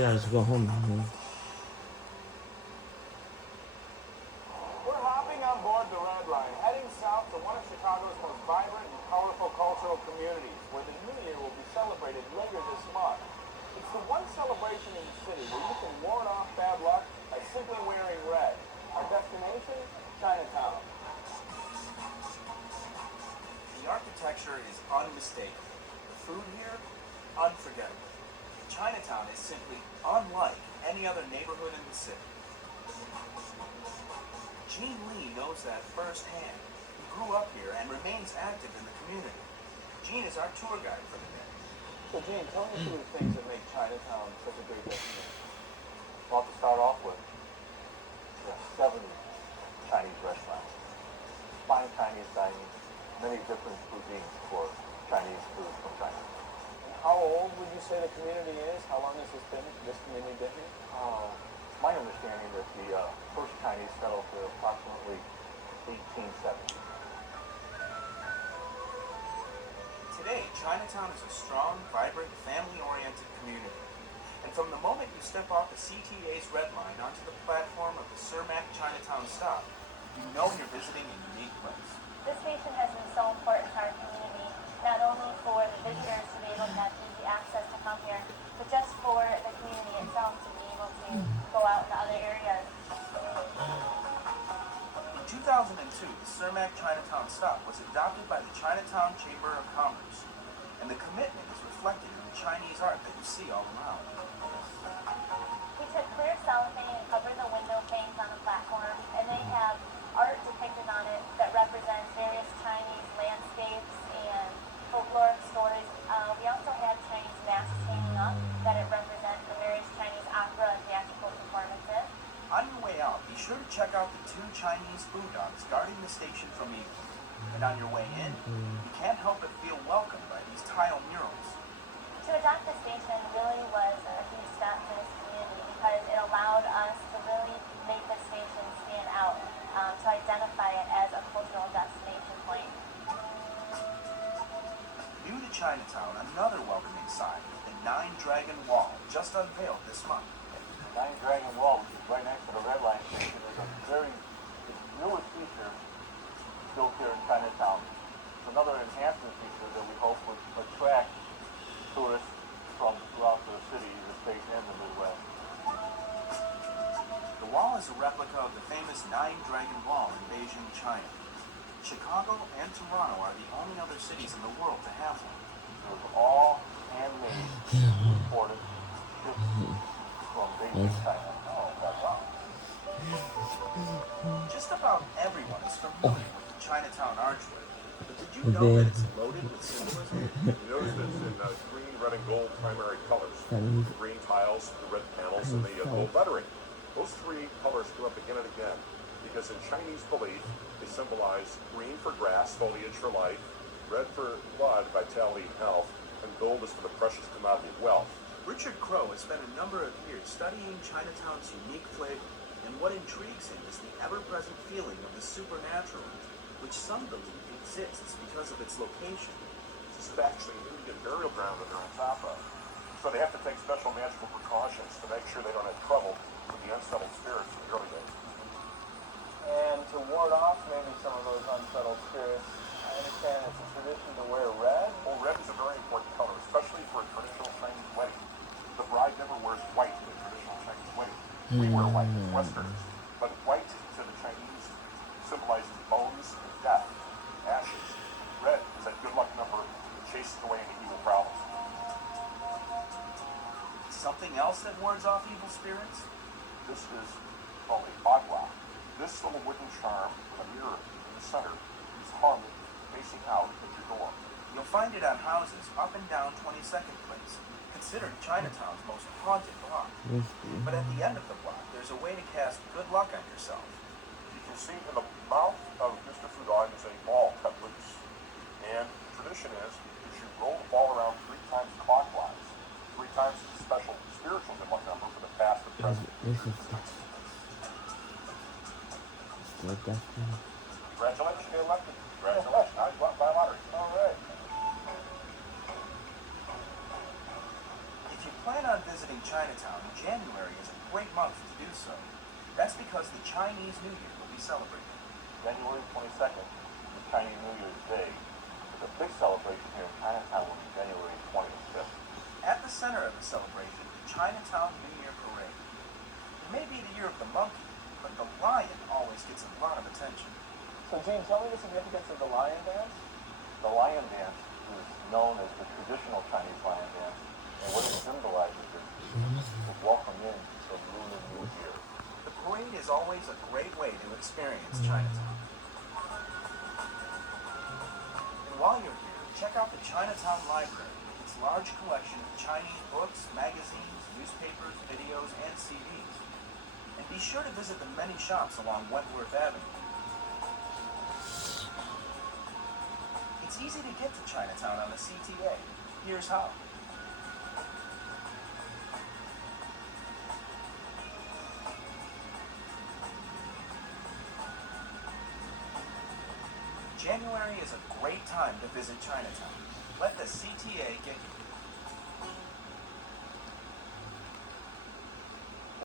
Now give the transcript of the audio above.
알 수가 없네. We're hopping on board the Red Line, heading south to one of Chicago's most vibrant and colorful cultural communities, where the New Year will be celebrated later this month. It's the one celebration in the city where you can ward off bad luck by simply wearing red. Our destination, Chinatown. The architecture is unmistakable. The food here, unforgettable. Chinatown is simply unlike any other neighborhood in the city. Gene Lee knows that firsthand. He grew up here and remains active in the community. Gene is our tour guide for the day. So, Gene, tell me a few of the things that make Chinatown such a great destination. Well, to start off with, there are 7 Chinese restaurants. Fine Chinese dining, many different cuisines for Chinese food from China. And how old would you say the community is? How long has this community been here? My understanding that the first Chinese settled here approximately 1870. Today, Chinatown is a strong, vibrant, family-oriented community. And from the moment you step off the CTA's Red Line onto the platform of the Cermak Chinatown stop, you know you're visiting a unique place. This station has been so important to our community, not only for the visitors to be able to have easy access to come here, but just for the community itself to be able to go out to other areas. In 2002, the Cermak Chinatown stop was adopted by the Chinatown Chamber of Commerce, and the commitment is reflected in the Chinese art that you see all around. We took clear cellophane and covered the window frames on the platform, and they have art depicted on it that represents various Chinese landscapes and folkloric stories. We also have Chinese masks hanging up that it represents the various Chinese opera and theatrical performances. On your way out, be sure to check out the 2 Chinese food dogs guarding the station from evil. And on your way in, you can't help but feel welcomed by these tile murals. To adopt the station really was a huge step for this community because it allowed us to really make the station stand out, to identify it as a cultural destination point. New to Chinatown, another welcoming sign, the Nine Dragon Wall, just unveiled this month. The Nine Dragon Wall, which is right next to the Red Line station, is a newest feature built here in Chinatown. It's another enhancement feature that we hope would attract tourists from throughout the city, the state, and the Midwest. The wall is a replica of the famous Nine Dragon Wall in Beijing, China. Chicago and Toronto are the only other cities in the world to have one. It was all handmade, imported, shipped from Beijing, China. Oh, that's wow. Just about everyone is familiar with the Chinatown Archway, but did you know that it's loaded with symbolism? You notice that it's in green, red, and gold primary colors. The green tiles, the red panels, and the gold lettering. Those 3 colors come up again and again because in Chinese belief, they symbolize green for grass, foliage for life, red for blood, vitality, and health, and gold is for the precious commodity of wealth. Richard Crowe has spent a number of years studying Chinatown's unique flavor, and what intrigues him is the ever-present feeling of the supernatural, which some believe exists because of its location. This is actually an Indian burial ground that they're on top of. So they have to take special magical precautions to make sure they don't have trouble with the unsettled spirits in the early days. And to ward off maybe some of those unsettled spirits, I understand it's a tradition to wear red. Well, red is a very important color, especially for a traditional Chinese wedding. The bride never wears white in a traditional Chinese wedding. We wear white as Westerners, but white to the Chinese symbolizes bones and death, ashes. Red is that good luck number that chases away any evil prowlers. Something else that wards off evil spirits? This is called a bagua. This little wooden charm, a mirror in the center, is hung facing out at your door. You'll find it on houses up and down 22nd Place, considered Chinatown's most haunted block. But at the end of the block, there's a way to cast good luck on yourself. You can see in the mouth of Mr. Fudon is a ball cut loose. And the tradition is you roll the ball around 3 times clockwise. 3 times is a special spiritual good luck number for the past and present. Congratulations, you get elected. Congratulations, now you go out and buy a lottery. All right. If you plan on visiting Chinatown, January is a great month to do so. That's because the Chinese New Year will be celebrated. January 22nd is Chinese New Year's Day. There's a big celebration here in Chinatown will be January 25th. At the center of the celebration, the Chinatown New Year Parade. It may be the year of the monkey, but the lion always gets a lot of attention. So, Gene, tell me the significance of the lion dance. The lion dance is known as the traditional Chinese lion dance, and what it symbolizes is to welcome in the Lunar New Year. The parade is always a great way to experience Chinatown. And while you're here, check out the Chinatown Library. Its large collection of Chinese books, magazines, newspapers, videos, and CDs. And be sure to visit the many shops along Wentworth Avenue. It's easy to get to Chinatown on the CTA. Here's how. January is a great time to visit Chinatown. Let the CTA get you.